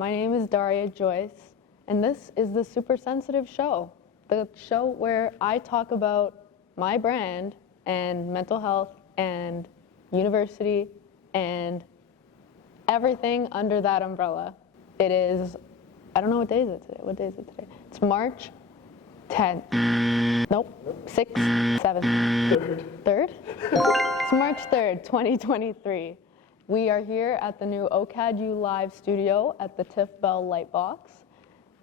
My name is Daria Joyce, and this is the Super Sensitive Show, the show where I talk about my brand and mental health and university and everything under that umbrella. It is, I don't know what day is it today. What day is it today? It's March 10th. Nope, 6th, 7th. 3rd? It's March 3rd, 2023. We are here at the new OCADUlive studio at the Tiff Bell Lightbox.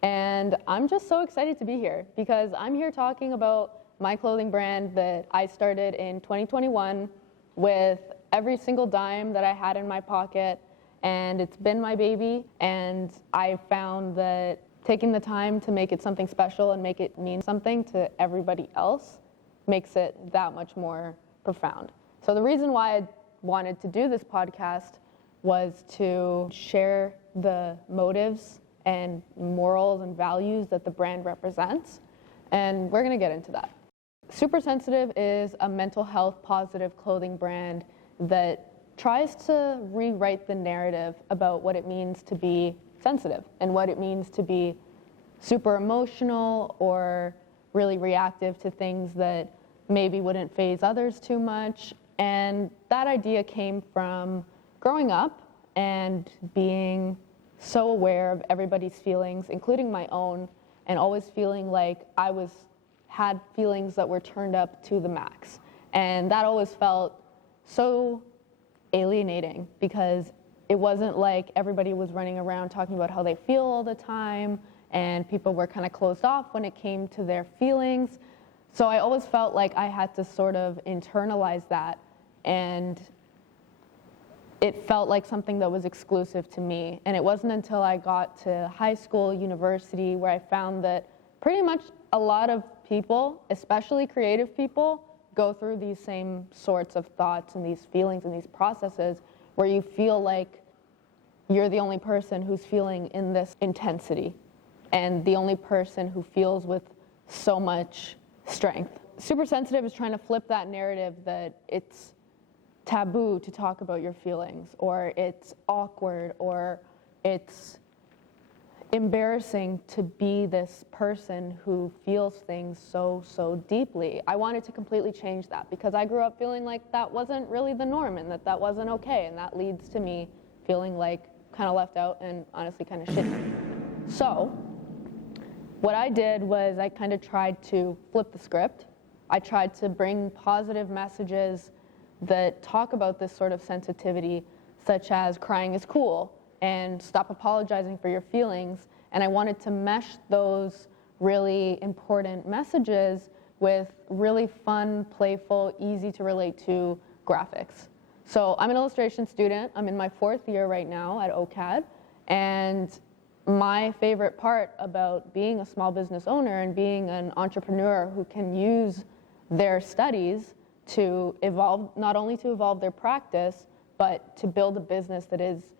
And I'm just so excited to be here because I'm here talking about my clothing brand that I started in 2021 with every single dime that I had in my pocket. And it's been my baby. And I found that taking the time to make it something special and make it mean something to everybody else makes it that much more profound. So the reason why I wanted to do this podcast was to share the motives and morals and values that the brand represents, and we're going to get into that. Super Sensitive is a mental health positive clothing brand that tries to rewrite the narrative about what it means to be sensitive and what it means to be super emotional or really reactive to things that maybe wouldn't faze others too much. And that idea came from growing up and being so aware of everybody's feelings, including my own, and always feeling like I had feelings that were turned up to the max. And that always felt so alienating because it wasn't like everybody was running around talking about how they feel all the time, and people were kind of closed off when it came to their feelings. So I always felt like I had to sort of internalize that, and it felt like something that was exclusive to me. And it wasn't until I got to high school, university, where I found that pretty much a lot of people, especially creative people, go through these same sorts of thoughts and these feelings and these processes where you feel like you're the only person who's feeling in this intensity and the only person who feels with so much strength. Super Sensitive is trying to flip that narrative that it's taboo to talk about your feelings, or it's awkward, or it's embarrassing to be this person who feels things so deeply. I wanted to completely change that because I grew up feeling like that wasn't really the norm and that wasn't okay, and that leads to me feeling like kind of left out and honestly kind of shitty. So what I did was I kind of tried to flip the script. I tried to bring positive messages that talk about this sort of sensitivity, such as crying is cool and stop apologizing for your feelings. And I wanted to mesh those really important messages with really fun, playful, easy to relate to graphics. So I'm an illustration student. I'm in my 4th year right now at OCAD. And my favorite part about being a small business owner and being an entrepreneur who can use their studies to evolve, not only to evolve their practice, but to build a business that is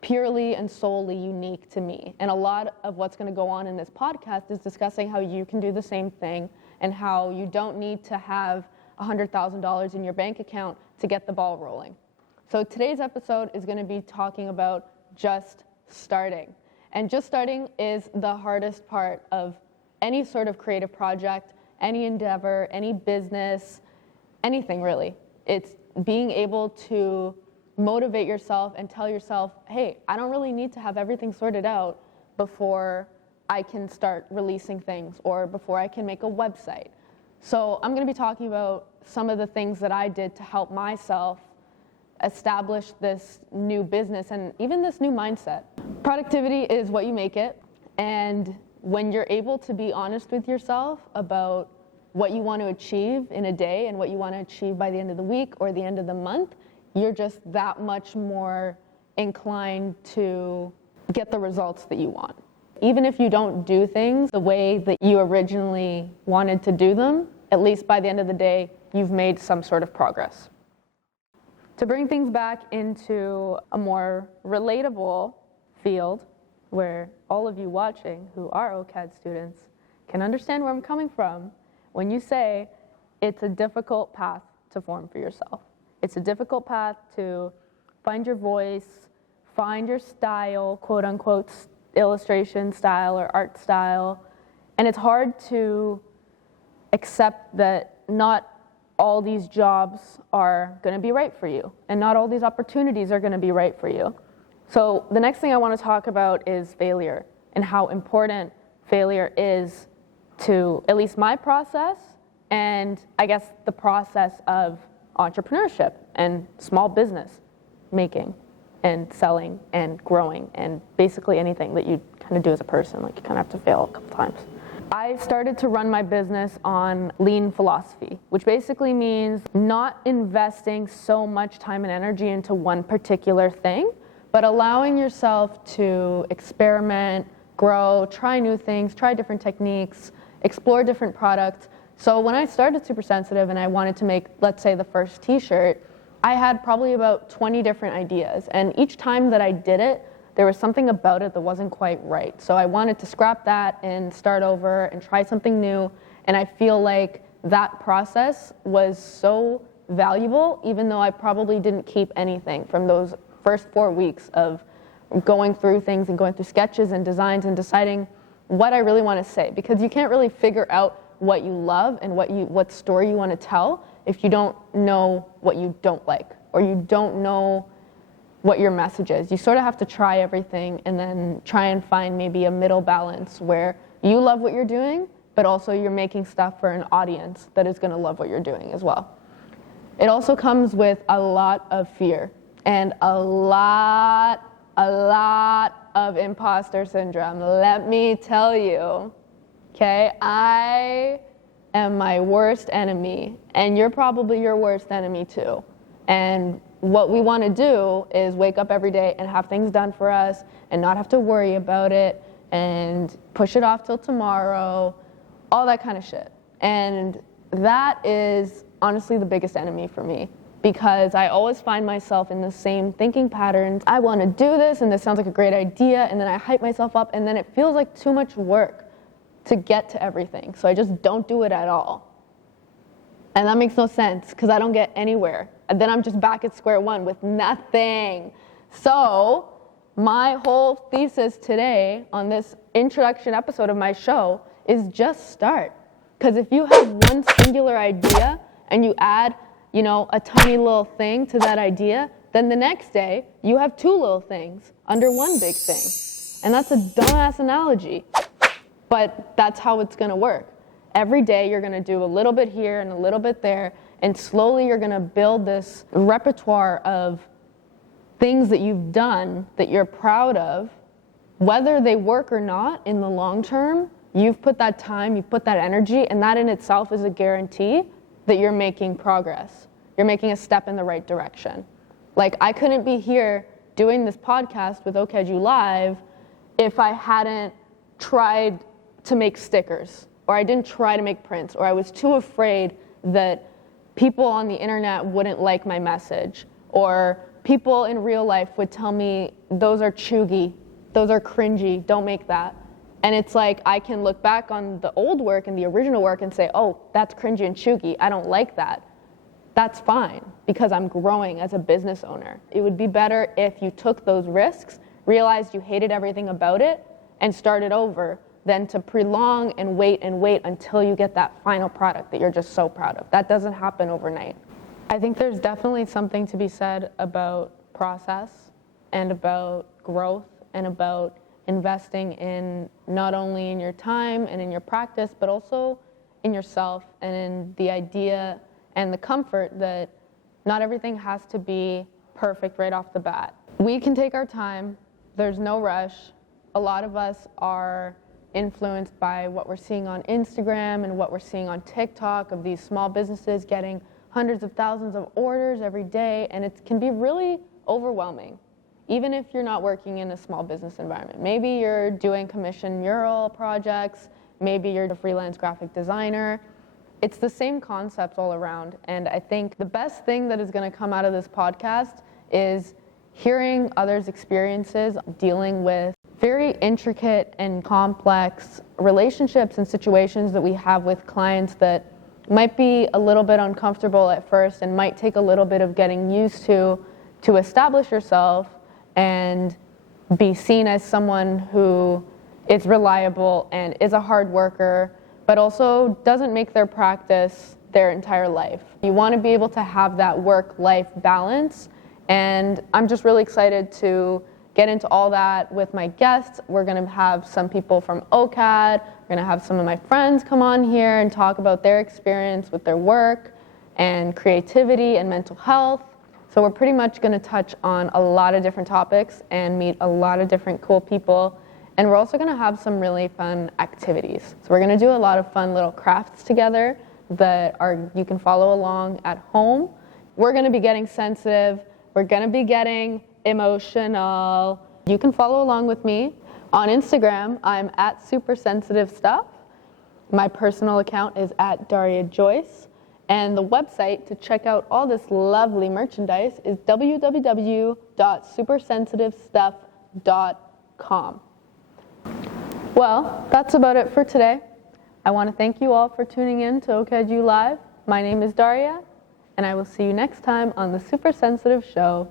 purely and solely unique to me. And a lot of what's going to go on in this podcast is discussing how you can do the same thing and how you don't need to have $100,000 in your bank account to get the ball rolling. So today's episode is going to be talking about just starting. And just starting is the hardest part of any sort of creative project, any endeavor, any business, anything really. It's being able to motivate yourself and tell yourself, hey, I don't really need to have everything sorted out before I can start releasing things or before I can make a website. So I'm going to be talking about some of the things that I did to help myself establish this new business and even this new mindset. Productivity is what you make it, and when you're able to be honest with yourself about what you want to achieve in a day and what you want to achieve by the end of the week or the end of the month, you're just that much more inclined to get the results that you want. Even if you don't do things the way that you originally wanted to do them, at least by the end of the day, you've made some sort of progress. To bring things back into a more relatable field where all of you watching who are OCAD students can understand where I'm coming from, when you say it's a difficult path to form for yourself. It's a difficult path to find your voice, find your style, quote unquote, illustration style or art style. And it's hard to accept that not all these jobs are going to be right for you, and not all these opportunities are going to be right for you. So the next thing I want to talk about is failure, and how important failure is to at least my process, and I guess the process of entrepreneurship and small business making and selling and growing, and basically anything that you kind of do as a person. Like, you kind of have to fail a couple times. I started to run my business on lean philosophy, which basically means not investing so much time and energy into one particular thing, but allowing yourself to experiment, grow, try new things, try different techniques, explore different products. So when I started Super Sensitive and I wanted to make, let's say, the first t-shirt, I had probably about 20 different ideas. And each time that I did it, there was something about it that wasn't quite right. So I wanted to scrap that and start over and try something new. And I feel like that process was so valuable, even though I probably didn't keep anything from those first 4 weeks of going through things and going through sketches and designs and deciding what I really want to say. Because you can't really figure out what you love and what story you want to tell if you don't know what you don't like, or you don't know what your message is. You sort of have to try everything and then try and find maybe a middle balance where you love what you're doing, but also you're making stuff for an audience that is going to love what you're doing as well. It also comes with a lot of fear and a lot of imposter syndrome. Let me tell you, okay? I am my worst enemy, and you're probably your worst enemy too. And what we want to do is wake up every day and have things done for us and not have to worry about it and push it off till tomorrow, all that kind of shit. And that is honestly the biggest enemy for me, because I always find myself in the same thinking patterns. I want to do this, and this sounds like a great idea, and then I hype myself up, and then it feels like too much work to get to everything. So I just don't do it at all. And that makes no sense, because I don't get anywhere. And then I'm just back at square one with nothing. So my whole thesis today on this introduction episode of my show is just start. Because if you have one singular idea and you add, a tiny little thing to that idea, then the next day you have two little things under one big thing. And that's a dumbass analogy, but that's how it's going to work. Every day you're going to do a little bit here and a little bit there, and slowly you're going to build this repertoire of things that you've done that you're proud of. Whether they work or not in the long term, you've put that time, you've put that energy, and that in itself is a guarantee that you're making progress. You're making a step in the right direction. Like, I couldn't be here doing this podcast with OCADULive if I hadn't tried to make stickers, or I didn't try to make prints, or I was too afraid that people on the internet wouldn't like my message, or people in real life would tell me, those are chuggy, those are cringy, don't make that. And it's like, I can look back on the old work and the original work and say, oh, that's cringy and chuggy, I don't like that. That's fine, because I'm growing as a business owner. It would be better if you took those risks, realized you hated everything about it, and started over, than to prolong and wait until you get that final product that you're just so proud of. That doesn't happen overnight. I think there's definitely something to be said about process and about growth and about investing in not only in your time and in your practice, but also in yourself and in the idea and the comfort that not everything has to be perfect right off the bat. We can take our time. There's no rush. A lot of us are influenced by what we're seeing on Instagram and what we're seeing on TikTok of these small businesses getting hundreds of thousands of orders every day, and it can be really overwhelming, even if you're not working in a small business environment. Maybe you're doing commission mural projects, maybe you're a freelance graphic designer. It's the same concept all around, and I think the best thing that is going to come out of this podcast is hearing others' experiences dealing with very intricate and complex relationships and situations that we have with clients that might be a little bit uncomfortable at first and might take a little bit of getting used to establish yourself and be seen as someone who is reliable and is a hard worker, but also doesn't make their practice their entire life. You want to be able to have that work-life balance, and I'm just really excited to get into all that with my guests. We're going to have some people from OCAD, we're going to have some of my friends come on here and talk about their experience with their work and creativity and mental health. So we're pretty much going to touch on a lot of different topics and meet a lot of different cool people. And we're also going to have some really fun activities. So we're going to do a lot of fun little crafts together that you can follow along at home. We're going to be getting sensitive. We're going to be getting emotional. You can follow along with me. On Instagram, I'm at supersensitivestuff. My personal account is at Daria Joyce. And the website to check out all this lovely merchandise is www.supersensitivestuff.com. Well, that's about it for today. I want to thank you all for tuning in to OCADUlive. My name is Daria, and I will see you next time on the Super Sensitive Show.